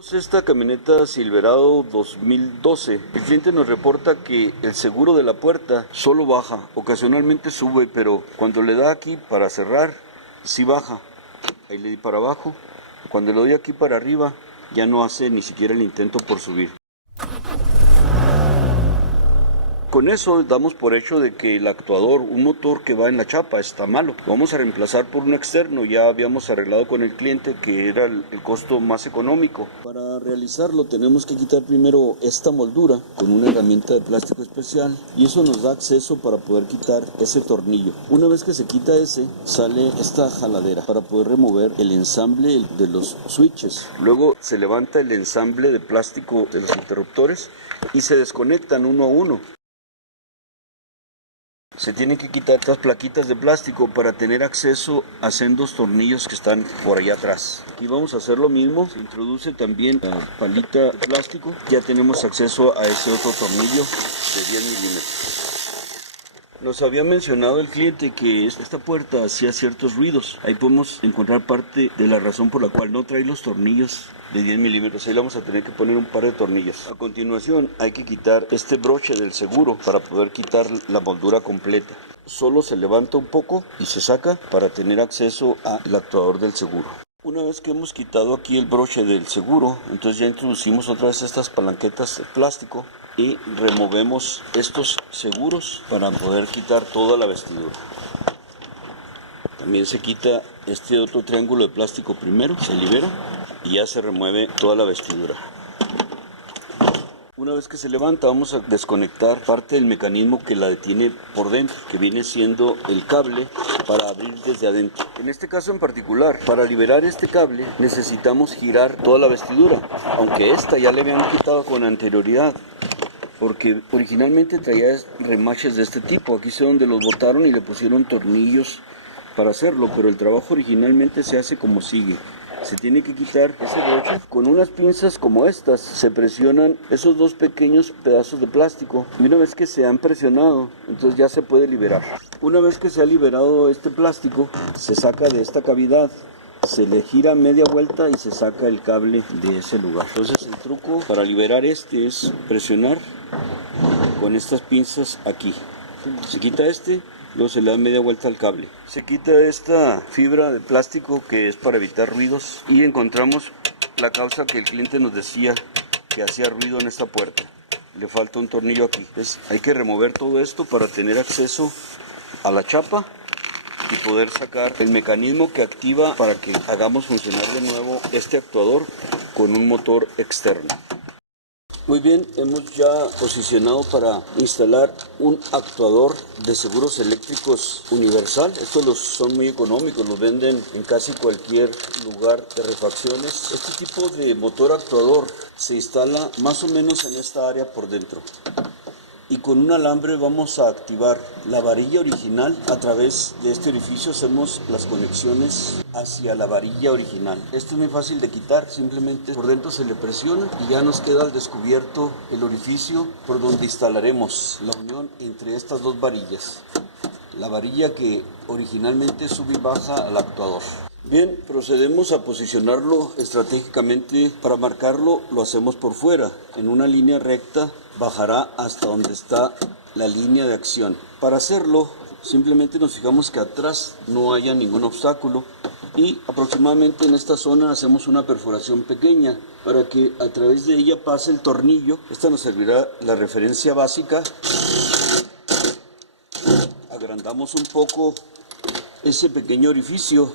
Esta camioneta Silverado 2012, el cliente nos reporta que el seguro de la puerta solo baja, ocasionalmente sube, pero cuando le da aquí para cerrar, sí baja. Ahí le di para abajo, cuando le doy aquí para arriba, ya no hace ni siquiera el intento por subir. Con eso damos por hecho de que el actuador, un motor que va en la chapa, está malo. Lo vamos a reemplazar por un externo. Ya habíamos arreglado con el cliente que era el costo más económico. Para realizarlo tenemos que quitar primero esta moldura con una herramienta de plástico especial y eso nos da acceso para poder quitar ese tornillo. Una vez que se quita ese, sale esta jaladera para poder remover el ensamble de los switches. Luego se levanta el ensamble de plástico de los interruptores y se desconectan uno a uno. Se tienen que quitar estas plaquitas de plástico para tener acceso a sendos tornillos que están por allá atrás. Aquí vamos a hacer lo mismo, se introduce también la palita de plástico, ya tenemos acceso a ese otro tornillo de 10 milímetros. Nos había mencionado el cliente que esta puerta hacía ciertos ruidos. Ahí podemos encontrar parte de la razón por la cual no trae los tornillos de 10 milímetros. Ahí le vamos a tener que poner un par de tornillos. A continuación hay que quitar este broche del seguro para poder quitar la moldura completa. Solo se levanta un poco y se saca para tener acceso al actuador del seguro. Una vez que hemos quitado aquí el broche del seguro, entonces ya introducimos otra vez estas palanquetas de plástico y removemos estos seguros para poder quitar toda la vestidura. También se quita este otro triángulo de plástico primero, se libera y ya se remueve toda la vestidura. Una vez que se levanta vamos a desconectar parte del mecanismo que la detiene por dentro, que viene siendo el cable para abrir desde adentro. En este caso en particular, para liberar este cable necesitamos girar toda la vestidura, aunque esta ya le habían quitado con anterioridad, porque originalmente traía remaches de este tipo. Aquí sé donde los botaron y le pusieron tornillos para hacerlo, pero el trabajo originalmente se hace como sigue. Se tiene que quitar ese broche. Con unas pinzas como estas se presionan esos dos pequeños pedazos de plástico y una vez que se han presionado, entonces ya se puede liberar. Una vez que se ha liberado este plástico, se saca de esta cavidad, se le gira media vuelta y se saca el cable de ese lugar. Entonces el truco para liberar este es presionar con estas pinzas aquí. Se quita este, luego se le da media vuelta al cable. Se quita esta fibra de plástico que es para evitar ruidos y encontramos la causa que el cliente nos decía que hacía ruido en esta puerta. Le falta un tornillo aquí. Entonces hay que remover todo esto para tener acceso a la chapa y poder sacar el mecanismo que activa para que hagamos funcionar de nuevo este actuador con un motor externo. Muy bien, hemos ya posicionado para instalar un actuador de seguros eléctricos universal. Estos son muy económicos, los venden en casi cualquier lugar de refacciones. Este tipo de motor actuador se instala más o menos en esta área por dentro. Y con un alambre vamos a activar la varilla original. A través de este orificio hacemos las conexiones hacia la varilla original. Esto es muy fácil de quitar, simplemente por dentro se le presiona y ya nos queda al descubierto el orificio por donde instalaremos la unión entre estas dos varillas. La varilla que originalmente sube y baja al actuador. Bien, procedemos a posicionarlo estratégicamente. Para marcarlo lo hacemos por fuera, en una línea recta, bajará hasta donde está la línea de acción. Para hacerlo, simplemente nos fijamos que atrás no haya ningún obstáculo y aproximadamente en esta zona hacemos una perforación pequeña para que a través de ella pase el tornillo. Esta nos servirá la referencia básica. Agrandamos un poco ese pequeño orificio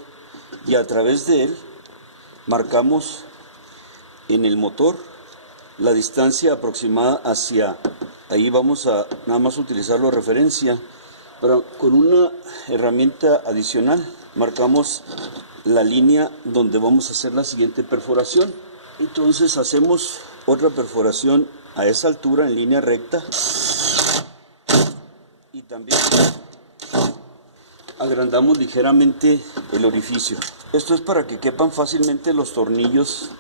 y a través de él marcamos en el motor la distancia aproximada hacia ahí. Vamos a nada más utilizarlo de referencia, pero con una herramienta adicional marcamos la línea donde vamos a hacer la siguiente perforación. Entonces hacemos otra perforación a esa altura en línea recta y también agrandamos ligeramente el orificio. Esto es para que quepan fácilmente los tornillos.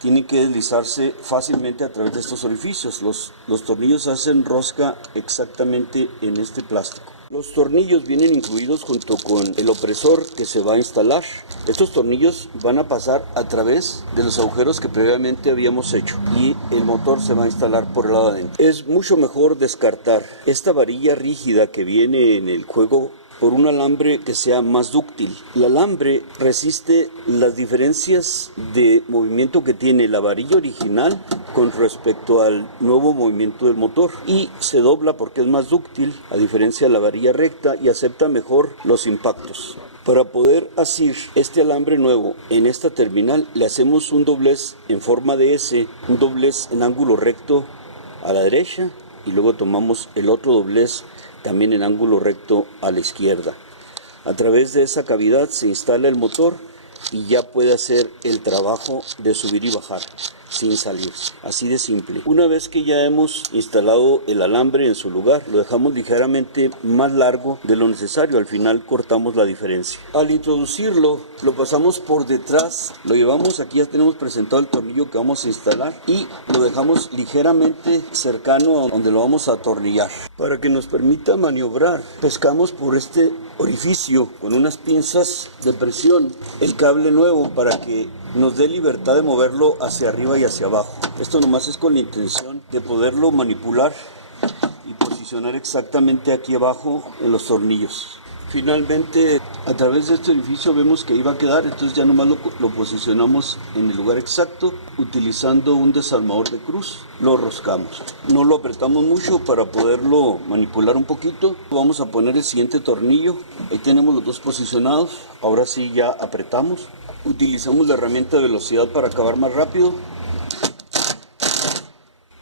Tienen que deslizarse fácilmente a través de estos orificios. Los tornillos hacen rosca exactamente en este plástico. Los tornillos vienen incluidos junto con el opresor que se va a instalar. Estos tornillos van a pasar a través de los agujeros que previamente habíamos hecho y el motor se va a instalar por el lado adentro. Es mucho mejor descartar esta varilla rígida que viene en el juego por un alambre que sea más dúctil. El alambre resiste las diferencias de movimiento que tiene la varilla original con respecto al nuevo movimiento del motor y se dobla porque es más dúctil a diferencia de la varilla recta y acepta mejor los impactos. Para poder asir este alambre nuevo en esta terminal le hacemos un doblez en forma de S, un doblez en ángulo recto a la derecha y luego tomamos el otro doblez también en ángulo recto a la izquierda. A través de esa cavidad se instala el motor y ya puede hacer el trabajo de subir y bajar sin salir, así de simple. Una vez que ya hemos instalado el alambre en su lugar, lo dejamos ligeramente más largo de lo necesario, al final cortamos la diferencia. Al introducirlo, lo pasamos por detrás, lo llevamos, aquí ya tenemos presentado el tornillo que vamos a instalar y lo dejamos ligeramente cercano a donde lo vamos a atornillar. Para que nos permita maniobrar, pescamos por este orificio con unas pinzas de presión el cable nuevo para que nos dé libertad de moverlo hacia arriba y hacia abajo. Esto nomás es con la intención de poderlo manipular y posicionar exactamente aquí abajo en los tornillos. Finalmente, a través de este orificio vemos que ahí va a quedar, entonces ya nomás lo posicionamos en el lugar exacto utilizando un desarmador de cruz, lo roscamos. No lo apretamos mucho para poderlo manipular un poquito. Vamos a poner el siguiente tornillo, ahí tenemos los dos posicionados, ahora sí ya apretamos. Utilizamos la herramienta de velocidad para acabar más rápido.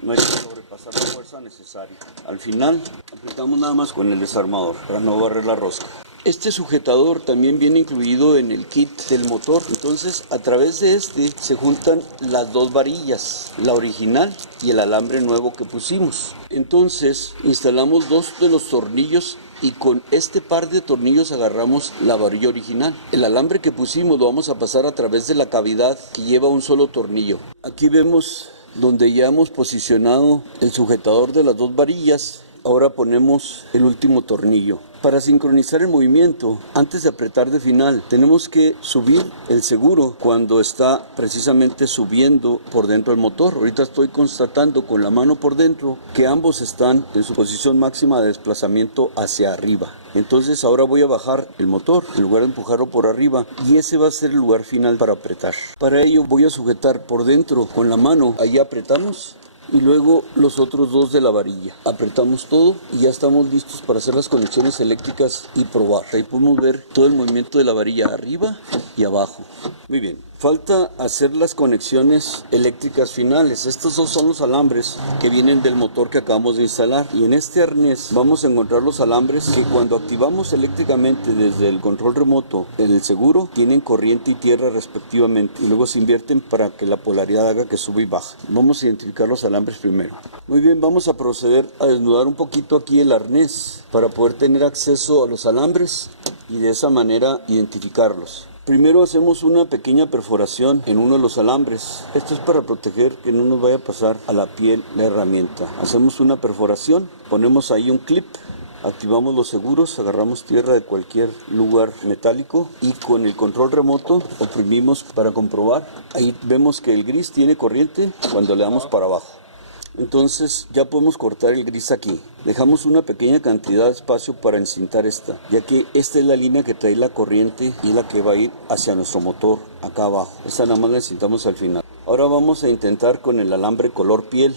No hay que sobrepasar la fuerza necesaria. Al final, apretamos nada más con el desarmador para no barrer la rosca. Este sujetador también viene incluido en el kit del motor. Entonces, a través de este se juntan las dos varillas, la original y el alambre nuevo que pusimos. Entonces, instalamos dos de los tornillos y con este par de tornillos agarramos la varilla original. El alambre que pusimos lo vamos a pasar a través de la cavidad que lleva un solo tornillo. Aquí vemos donde ya hemos posicionado el sujetador de las dos varillas. Ahora ponemos el último tornillo. Para sincronizar el movimiento, antes de apretar de final, tenemos que subir el seguro cuando está precisamente subiendo por dentro del motor. Ahorita estoy constatando con la mano por dentro que ambos están en su posición máxima de desplazamiento hacia arriba. Entonces ahora voy a bajar el motor en lugar de empujarlo por arriba y ese va a ser el lugar final para apretar. Para ello voy a sujetar por dentro con la mano, ahí apretamos. Y luego los otros dos de la varilla. Apretamos todo y ya estamos listos para hacer las conexiones eléctricas y probar. Ahí podemos ver todo el movimiento de la varilla arriba y abajo. Muy bien. Falta hacer las conexiones eléctricas finales. Estos dos son los alambres que vienen del motor que acabamos de instalar. Y en este arnés vamos a encontrar los alambres que cuando activamos eléctricamente desde el control remoto en el seguro, tienen corriente y tierra respectivamente. Y luego se invierten para que la polaridad haga que suba y baja. Vamos a identificar los alambres primero. Muy bien, vamos a proceder a desnudar un poquito aquí el arnés para poder tener acceso a los alambres y de esa manera identificarlos. Primero hacemos una pequeña perforación en uno de los alambres. Esto es para proteger que no nos vaya a pasar a la piel la herramienta. Hacemos una perforación, ponemos ahí un clip, activamos los seguros, agarramos tierra de cualquier lugar metálico y con el control remoto oprimimos para comprobar. Ahí vemos que el gris tiene corriente cuando le damos para abajo. Entonces ya podemos cortar el gris aquí. Dejamos una pequeña cantidad de espacio para encintar esta, ya que esta es la línea que trae la corriente y la que va a ir hacia nuestro motor acá abajo. Esta nada más la encintamos al final. Ahora vamos a intentar con el alambre color piel.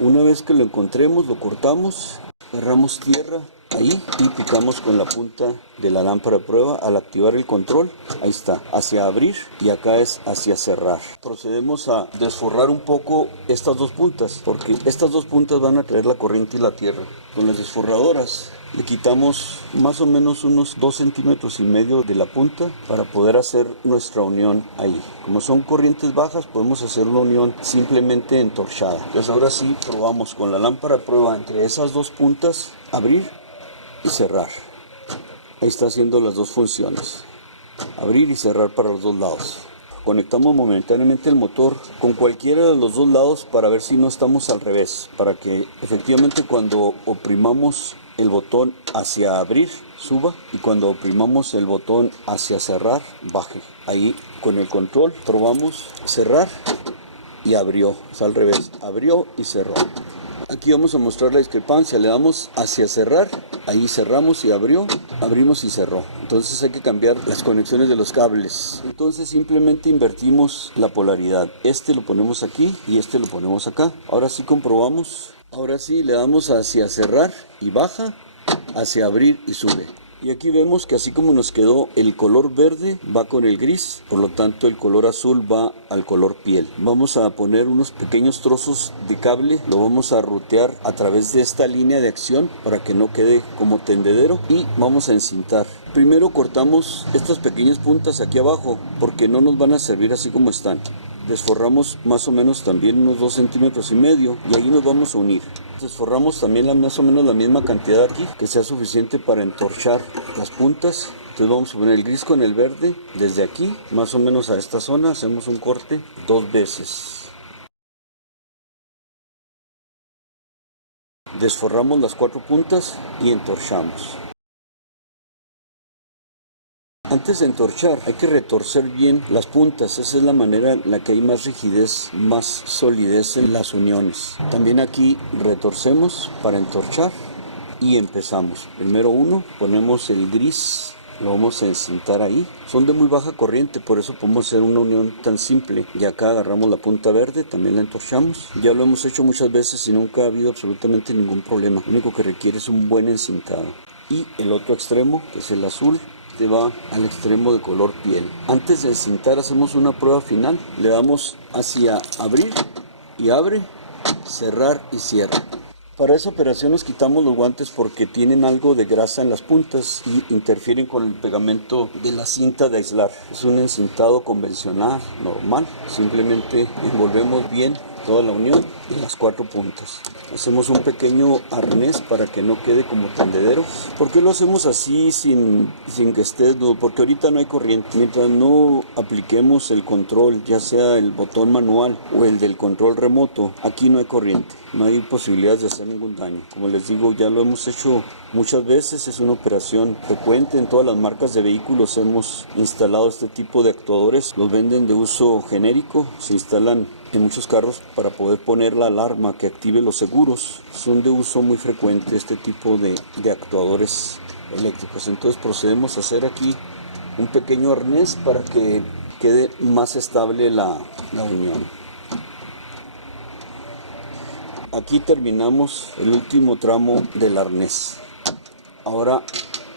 Una vez que lo encontremos, lo cortamos, agarramos tierra ahí y picamos con la punta de la lámpara de prueba. Al activar el control, ahí está, hacia abrir y acá es hacia cerrar. Procedemos a desforrar un poco estas dos puntas, porque estas dos puntas van a traer la corriente y la tierra. Con las desforradoras le quitamos más o menos unos 2,5 centímetros de la punta para poder hacer nuestra unión ahí. Como son corrientes bajas, podemos hacer una unión simplemente entorchada. Entonces ahora sí probamos con la lámpara de prueba entre esas dos puntas, abrir y cerrar. Ahí está haciendo las dos funciones, abrir y cerrar para los dos lados. Conectamos momentáneamente el motor con cualquiera de los dos lados para ver si no estamos al revés, para que efectivamente cuando oprimamos el botón hacia abrir, suba, y cuando oprimamos el botón hacia cerrar, baje. Ahí con el control probamos cerrar y abrió, es al revés, abrió y cerró. Aquí vamos a mostrar la discrepancia, le damos hacia cerrar, ahí cerramos y abrió, abrimos y cerró. Entonces hay que cambiar las conexiones de los cables. Entonces simplemente invertimos la polaridad. Este lo ponemos aquí y este lo ponemos acá. Ahora sí comprobamos, ahora sí le damos hacia cerrar y baja, hacia abrir y sube. Y aquí vemos que así como nos quedó el color verde va con el gris, por lo tanto el color azul va al color piel. Vamos a poner unos pequeños trozos de cable, lo vamos a rutear a través de esta línea de acción para que no quede como tendedero y vamos a encintar. Primero cortamos estas pequeñas puntas aquí abajo porque no nos van a servir así como están. Desforramos más o menos también unos 2,5 centímetros y ahí nos vamos a unir. Desforramos también más o menos la misma cantidad aquí, que sea suficiente para entorchar las puntas. Entonces vamos a poner el gris con el verde desde aquí, más o menos a esta zona, hacemos un corte 2 veces. Desforramos las 4 puntas y entorchamos. Antes de entorchar hay que retorcer bien las puntas, esa es la manera en la que hay más rigidez, más solidez en las uniones. También aquí retorcemos para entorchar y empezamos. Primero uno, ponemos el gris, lo vamos a encintar ahí. Son de muy baja corriente, por eso podemos hacer una unión tan simple. Y acá agarramos la punta verde, también la entorchamos. Ya lo hemos hecho muchas veces y nunca ha habido absolutamente ningún problema. Lo único que requiere es un buen encintado. Y el otro extremo, que es el azul, va al extremo de color piel. Antes de encintar hacemos una prueba final. Le damos hacia abrir y abre, cerrar y cierra. Para esa operación nos quitamos los guantes porque tienen algo de grasa en las puntas y interfieren con el pegamento de la cinta de aislar. Es un encintado convencional, normal. Simplemente envolvemos bien toda la unión y las 4 puntas. Hacemos un pequeño arnés para que no quede como tendedero. ¿Por qué lo hacemos así sin que esté? Porque ahorita no hay corriente. Mientras no apliquemos el control, ya sea el botón manual o el del control remoto, aquí no hay corriente. No hay posibilidades de hacer ningún daño. Como les digo, ya lo hemos hecho muchas veces. Es una operación frecuente. En todas las marcas de vehículos hemos instalado este tipo de actuadores. Los venden de uso genérico. Se instalan en muchos carros para poder poner la alarma que active los seguros. Son de uso muy frecuente este tipo de actuadores eléctricos. Entonces procedemos a hacer aquí un pequeño arnés para que quede más estable la unión. Aquí terminamos el último tramo del arnés. Ahora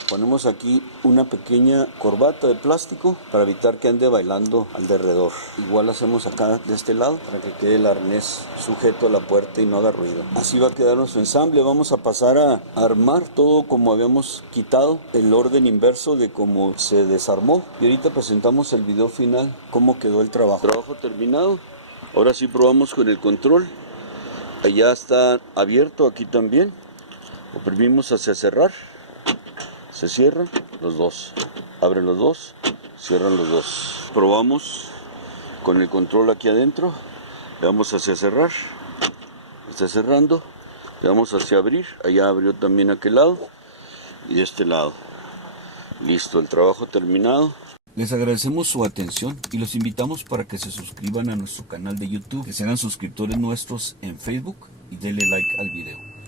ponemos aquí una pequeña corbata de plástico para evitar que ande bailando alrededor. Igual hacemos acá de este lado para que quede el arnés sujeto a la puerta y no haga ruido. Así va a quedar nuestro ensamble. Vamos a pasar a armar todo como habíamos quitado, el orden inverso de cómo se desarmó. Y ahorita presentamos el video final, cómo quedó el trabajo. Trabajo terminado. Ahora sí probamos con el control. Allá está abierto, aquí también. Oprimimos hacia cerrar. Se cierran los dos, abren los dos, cierran los dos. Probamos con el control aquí adentro, le damos hacia cerrar, está cerrando, le damos hacia abrir, allá abrió también aquel lado y de este lado. Listo, el trabajo terminado. Les agradecemos su atención y los invitamos para que se suscriban a nuestro canal de YouTube, que se hagan suscriptores nuestros en Facebook y denle like al video.